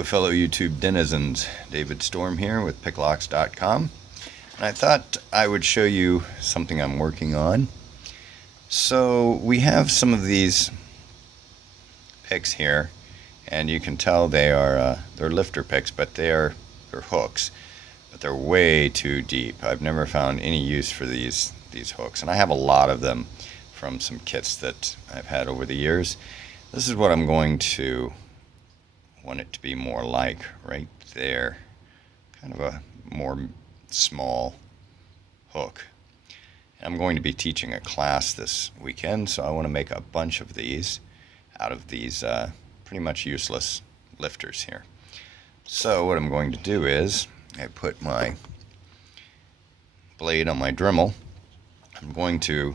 Hello fellow YouTube denizens, David Storm here with Picklocks.com, and I thought I would show you something I'm working on. So we have some of these picks here, and you can tell they're lifter picks, but they're hooks, but they're way too deep. I've never found any use for these hooks, and I have a lot of them from some kits that I've had over the years. This is what I'm going to want it to be more like right there, kind of a more small hook. I'm going to be teaching a class this weekend, so I want to make a bunch of these out of these pretty much useless lifters here. So what I'm going to do is I put my blade on my Dremel. I'm going to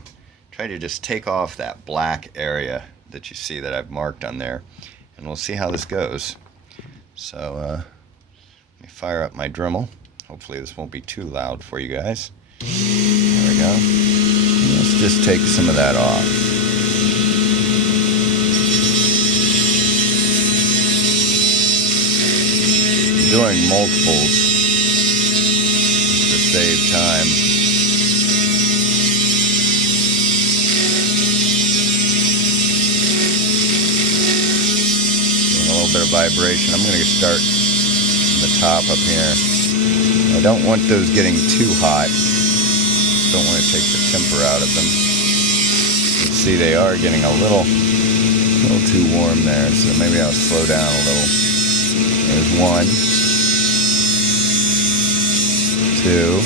try to just take off that black area that you see that I've marked on there, and we'll see how this goes. So let me fire up my Dremel. Hopefully this won't be too loud for you guys. There we go. Let's just take some of that off. I'm doing multiples just to save time. Bit of vibration. I'm going to start from the top up here. I don't want those getting too hot. Don't want to take the temper out of them. You can see they are getting a little too warm there, so maybe I'll slow down a little. There's 1, 2,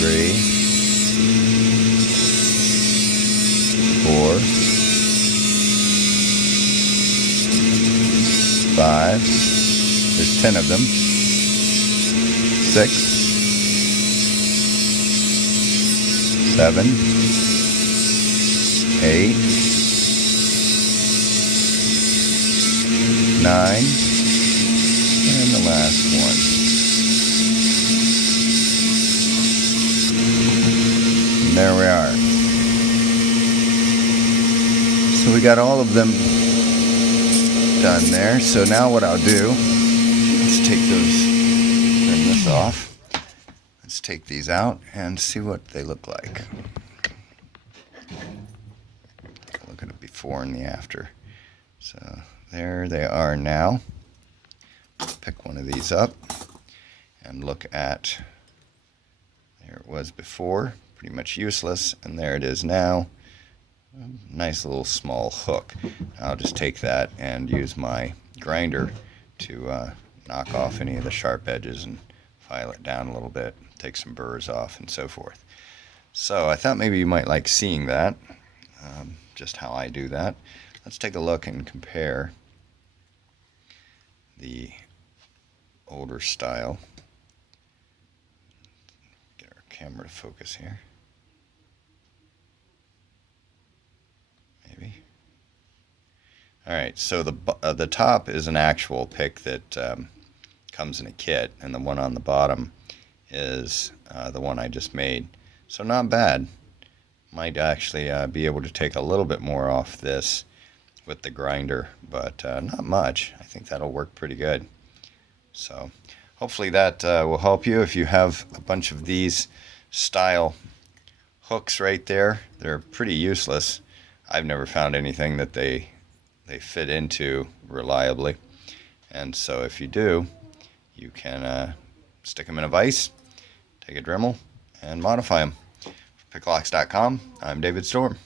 3, 4, 5, there's 10 of them, 6, 7, 8, 9, and the last one. And there we are. So we got all of them done there. So now what I'll do, let's take those, turn this off. Let's take these out and see what they look like. Look at it before and the after. So there they are now. Pick one of these up and look at, there it was before, pretty much useless, and there it is now. Nice little small hook. I'll just take that and use my grinder to knock off any of the sharp edges and file it down a little bit, take some burrs off and so forth. So I thought maybe you might like seeing that, just how I do that. Let's take a look and compare the older style. Get our camera to focus here. Alright, so the top is an actual pick that comes in a kit, and the one on the bottom is the one I just made. So not bad. Might actually be able to take a little bit more off this with the grinder, but not much. I think that'll work pretty good. So hopefully that will help you if you have a bunch of these style hooks right there. They're pretty useless. I've never found anything that they fit into reliably, and so if you do, you can stick them in a vise, take a Dremel, and modify them. For Picklocks.com, I'm David Storm.